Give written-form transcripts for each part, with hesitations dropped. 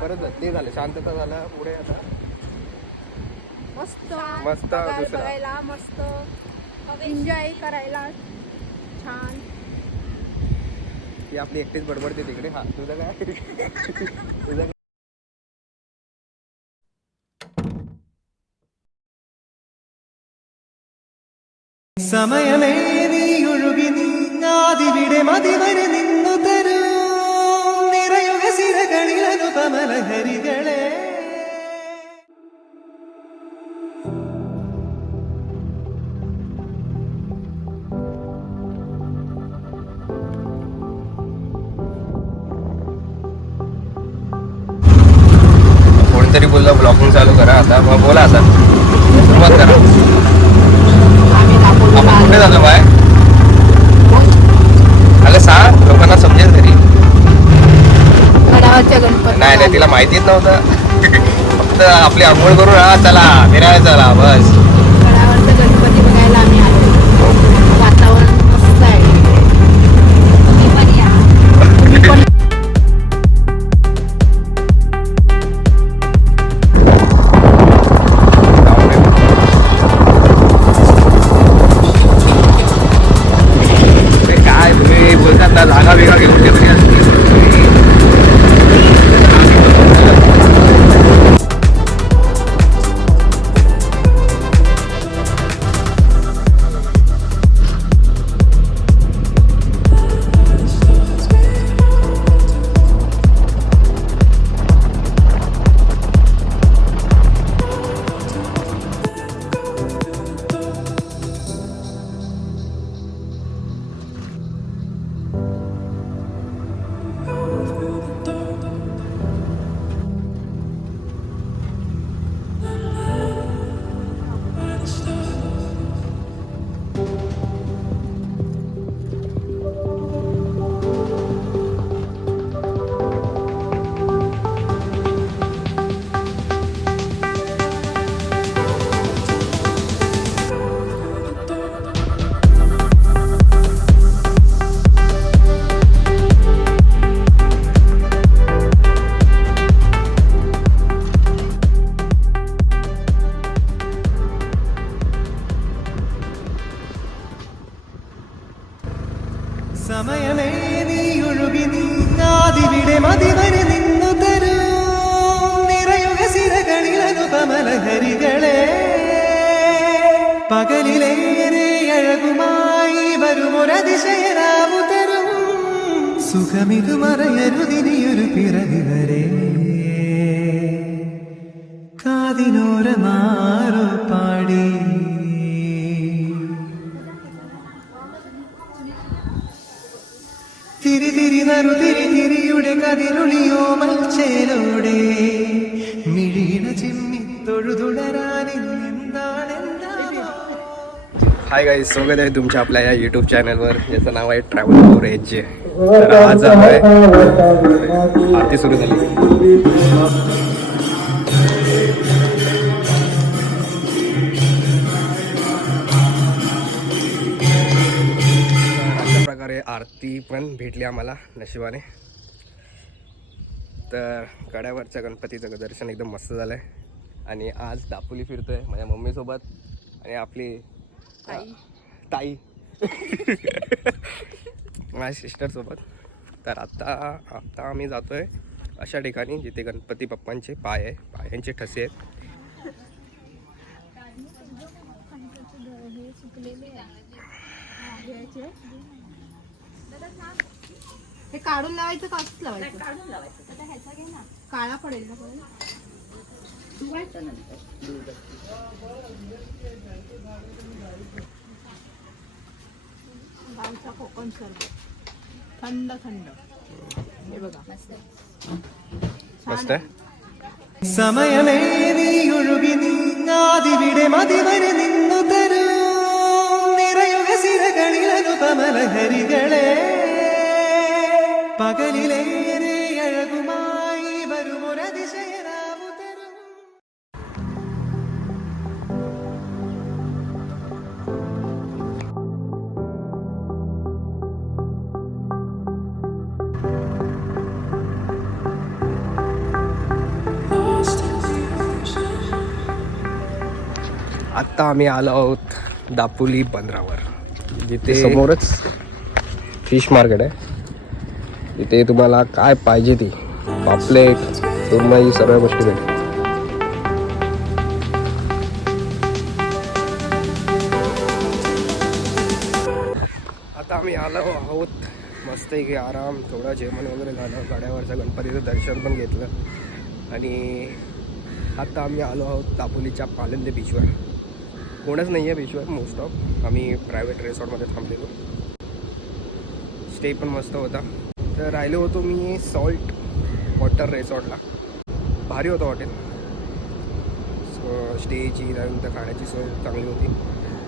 परत ते झालं, शांतता झालं. पुढे आता मस्त मस्त बघायला, मस्त एन्जॉय करायला छान. ती आपली एकटीच बडबडते तिकडे. हा तुझं काय? तुझं काय? സമയമേ നീ ഒഴുകി നീങ്ങാതിവിടെ മതിവരെ നിന്നു തരൂ നിറയുക സിരകളിൽ അനുപമലഹരികളെ. कोणतरी बोललं ब्लॉगिंग चालू करा आता. मग बोला आता, सुरुवात करा. आपण कुठे झालो बाय? अगं सांग, लोकांना समजेल तरी. नाही नाही, तिला माहितीच नव्हतं. फक्त आपली आंघोळ करून चला फिरायला चला बस. गडावरचा गणपती बघायला आम्ही आलो. वातावरण मस्त आहे. काय तुम्ही बोलतात ना, जागा वेगळा घेऊन ठेवली असती. സമയമേ നീ ഒഴുകി നീങ്ങാതിവിടെ മതിവരെ നിന്നു തരൂ നിറയുക സിരകളിൽ അനുപമലഹരികളെ. പകലിലേറെ അഴകുമായി വരുമൊരതിശയരാവു തരും സുഖമിതു മറയരുതിനിയൊരു പിറവി വരെ. കാതിനോരമാരോ പാടി തിരി നറുതിരി തിരിയുടെ കതിരൊളിയോ മൽച്ചേലോടെ മിഴീണ ചിമ്മി തൊഴുതുടരാനെന്താണെന്താണോ. हाय गाईज, स्वागत आहे तुमच्या आपल्या या यूट्यूब चॅनलवर, ज्याचं नाव आहे ट्रॅव्हल टूरेज. तर आज आहे आरती सुरू झाली. अशा प्रकारे आरती पण भेटली आम्हाला नशिबाने. तर गडावरच्या गणपतीचं दर्शन एकदम मस्त झालं आहे. आणि आज दापोली फिरतोय माझ्या मम्मीसोबत आणि आपली ताई माझ्या सिस्टरसोबत. तर आत्ता आम्ही जातोय अशा ठिकाणी जिथे गणपती बाप्पांचे पायांचे ठसे आहेत. हे काढून लावायचं का असंच लावायचं? काढून लावायचं. आता ह्याचा घे ना, काळा पडेल ना. गावचा कोकण सरबत थंड थंड. हे बघा मस्त आहे. സമയമേ നീ ഒഴുകി നീങ്ങാതിവിടെ മതിവരെ നിന്നു തരൂ നിറയുക സിരകളിൽ അനുപമലഹരികളെ. പകലിലേറെ അഴകുമായി വരുമൊരതിശയരാവു തരും. आत्ता आम्ही आलो आहोत दापोली बंदरावर, जिथे समोरच फिश मार्केट आहे. इथे तुम्हाला काय पाहिजे ती पापलेट, सुरमई, सर्व गोष्टी भेटतील. आता आम्ही आलो आहोत मस्त की आराम, थोडं जेवण वगैरे झालं, गाड्यावरचं गणपतीचं दर्शन पण घेतलं आणि आता आम्ही आलो आहोत दापोलीच्या पालंदे बीचवर. कोणच नाही आहे बीचवर, मोस्ट ऑफ आम्ही प्रायव्हेट रिसॉर्टमध्ये थांबलेलो. स्टे पण मस्त होता. तर राहिलो होतो मी सॉल्ट वॉटर रिसॉर्टला. भारी होतं हॉटेल. स्टेची त्यानंतर खाण्याची सोय चांगली होती.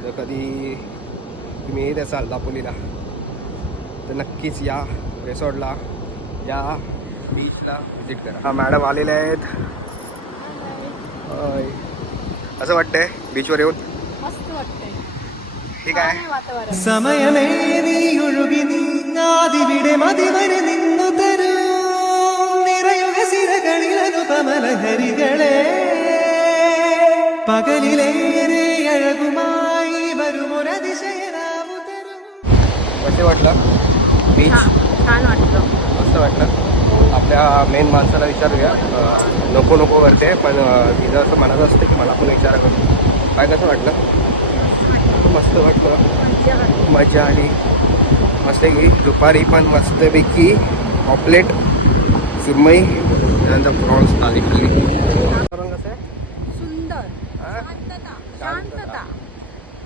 तर कधी तुम्ही येत असाल दापोलीला तर नक्कीच या रिसॉर्टला, या बीचला व्हिजिट करा. हा मॅडम आलेले आहेत. असं वाटतंय बीचवर येऊन? मस्त वाटतंय. ठीक आहे. वातावरण സമയമേ നീ ഒഴുകി നീങ്ങാതിവിടെ മതിവരെ നിന്നു തരൂ നിറയുക സിരകളിൽ അനുപമലഹരികളെ പകലിലേറെ അഴകുമായി വരുമൊരതിശയരാവു തരൂ. कसं वाटलं बीच? छान वाटलं. मस्त वाटलं. आपल्या मेन माणसाला विचारूया. नको नको करते पण तिचं असं म्हणत असतं की मला पण विचारा करू. काय कसं वाटलं? मस्त वाटलं, मजा आली. मस्त की दुपारी पण मस्तपैकी पॉपलेट, सुरमई, त्यानंतर प्रॉन्स थाली खाल्ली. कसं आहे? सुंदर, हा? शांतता.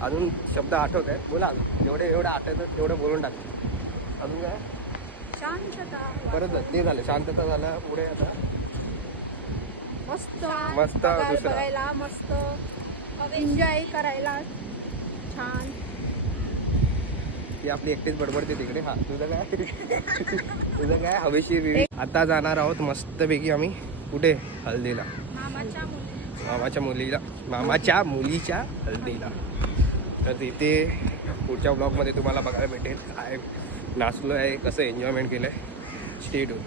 अजून शब्द आठवत आहेत? बोला अजून. एवढं आठवतं तेवढं बोलून टाक. अजून काय? शांतता. परत ते झालं, शांतता झालं. पुढे आता मस्त मस्त दुसरं. बघायला, मस्त एन्जॉय करायला छान. ती आपली एकटीच बडबडते तिकडे. हा तुझं काय? तुझं काय हवेशीर. आता जाणार आहोत मस्तपैकी आम्ही कुठे? हल्दीला. मामाच्या मुलीच्या हल्दीला. तर तिथे पुढच्या ब्लॉगमध्ये तुम्हाला बघायला भेटेल काय नाचलो आहे, कसं एन्जॉयमेंट केलं आहे. Stay tune.